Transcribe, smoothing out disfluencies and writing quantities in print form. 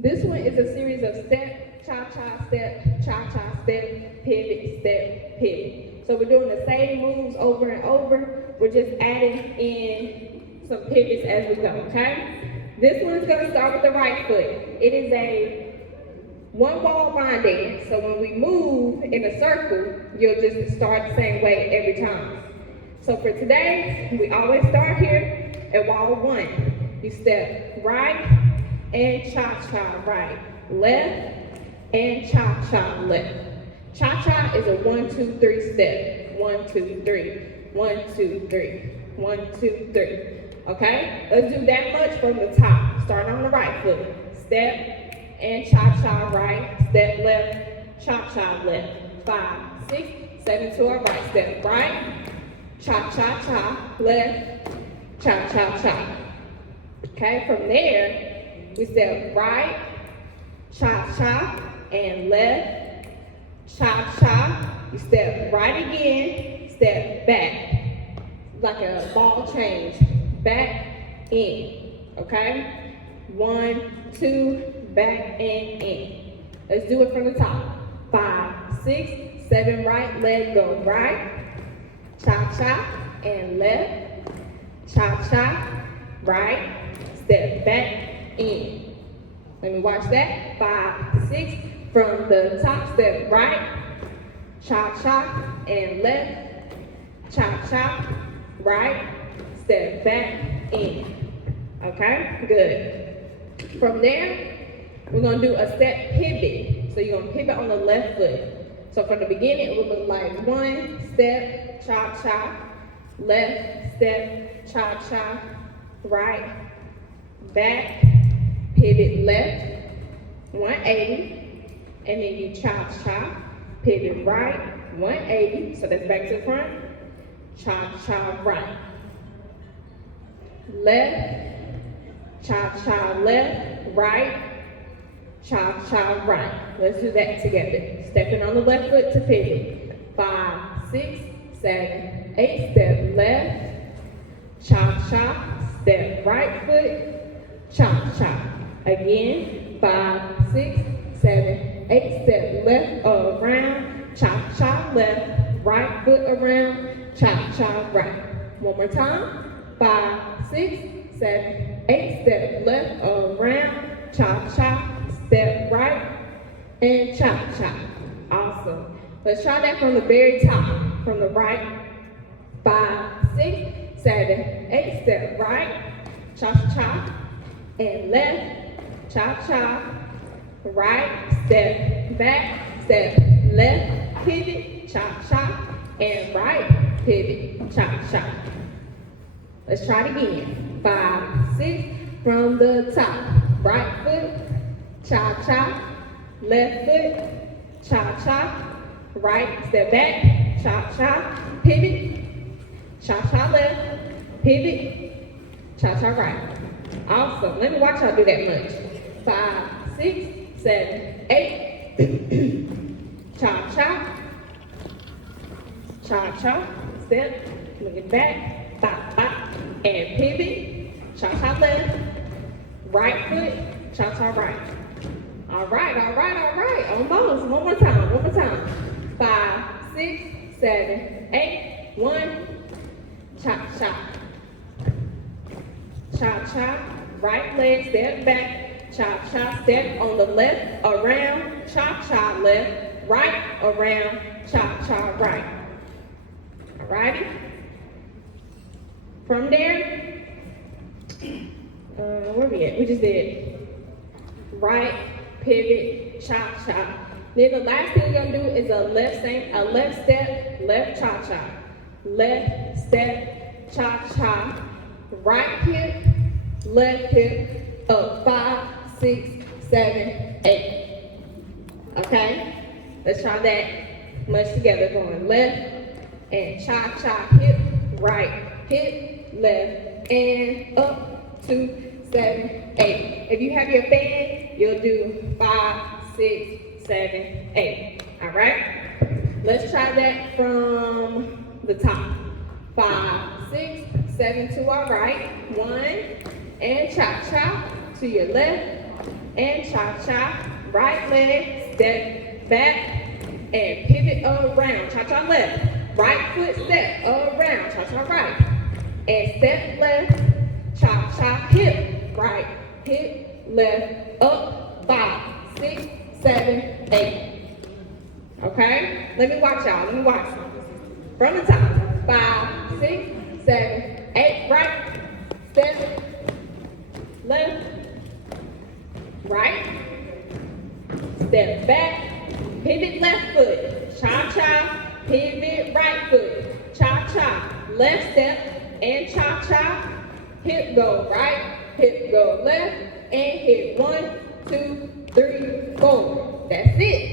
This one is a series of step, cha-cha, step, pivot, step, pivot. So we're doing the same moves over and over. We're just adding in some pivots as we go, okay? This one's gonna start with the right foot. It is a one wall line dance. So when we move in a circle, you'll just start the same way every time. So for today, we always start here at wall one. You step right, and cha-cha right, left, and cha-cha left. Cha-cha is a 1, 2, 3 step. 1, 2, 3, 1, 2, 3, 1, 2, 3. Okay? Let's do that much from the top. Starting on the right foot. Step and cha-cha right, step left, cha-cha left. 5, 6, 7 to our right. Step right, cha-cha-cha, left, cha-cha-cha. Okay, from there, we step right, cha-cha, and left, cha-cha. You step right again, step back, like a ball change, back, in, okay? 1, 2, back, and in. Let's do it from the top. 5, 6, 7, right, leg go right, cha-cha, and left, cha-cha, right, step back, in. Let me watch that. 5, 6, from the top, step right, cha-cha, and left, cha-cha, right, step back, in. Okay, good. From there, we're gonna do a step pivot. So you're gonna pivot on the left foot. So from the beginning, it will look like 1 step, cha-cha, left step, cha-cha, right, back, pivot left, 180, and then you cha-cha, pivot right, 180, so that's back to the front, cha-cha right, left, cha-cha left, right, cha-cha right. Let's do that together. Stepping on the left foot to pivot. 5, 6, 7, 8, step left, cha-cha, step right foot, cha-cha. Again, 5, 6, 7, 8, step left around, cha-cha left, right foot around, cha-cha right. One more time. 5, 6, 7, 8, step left around, cha-cha, step right, and cha-cha. Awesome. Let's try that from the very top, from the right. 5, 6, 7, 8, step right, cha-cha, and left, cha-cha, right, step back, step left, pivot, cha-cha, and right, pivot, cha-cha. Let's try it again. 5, 6, from the top. Right foot, cha-cha, left foot, cha-cha, right, step back, cha-cha, pivot, cha-cha left, pivot, cha-cha right. Awesome. Let me watch y'all do that much. 5, 6, 7, 8. Cha-cha, cha-cha, step, looking back, bop, bop, and pivot, cha-cha left, right foot, cha-cha right. All right, all right, all right. Almost. One more time. 5, 6, 7, 8, 1. Cha-cha. Cha-cha, right leg, step back, cha-cha, step on the left, around, cha-cha left, right, around, cha-cha right. All righty? From there, where we at? We just did right, pivot, cha-cha. Then the last thing we're gonna do is a left step, left cha-cha. Left step, cha-cha. Right hip, left hip, up 5, 6, 7, 8. Okay? Let's try that much together. Going left and cha-cha, hip, right, hip, left, and up 2, 7, 8. If you have your fan, you'll do 5, 6, 7, 8. All right? Let's try that from the top. 5, 6, 7 to our right. 1, and cha-cha to your left, and cha-cha. Right leg, step back, and pivot around. Cha-cha left. Right foot step around. Cha-cha right. And step left, cha-cha hip. Right, hip, left, up, 5, 6, 7, 8. Okay? Let me watch y'all. Let me watch. From the top. 5, 6, 7, 8. Right. Step. Left. Right. Step back. Pivot left foot. Cha-cha. Pivot right foot. Cha-cha. Left step. And cha-cha. Hip go right. Hip go left. And hit 1, 2, 3, 4. That's it.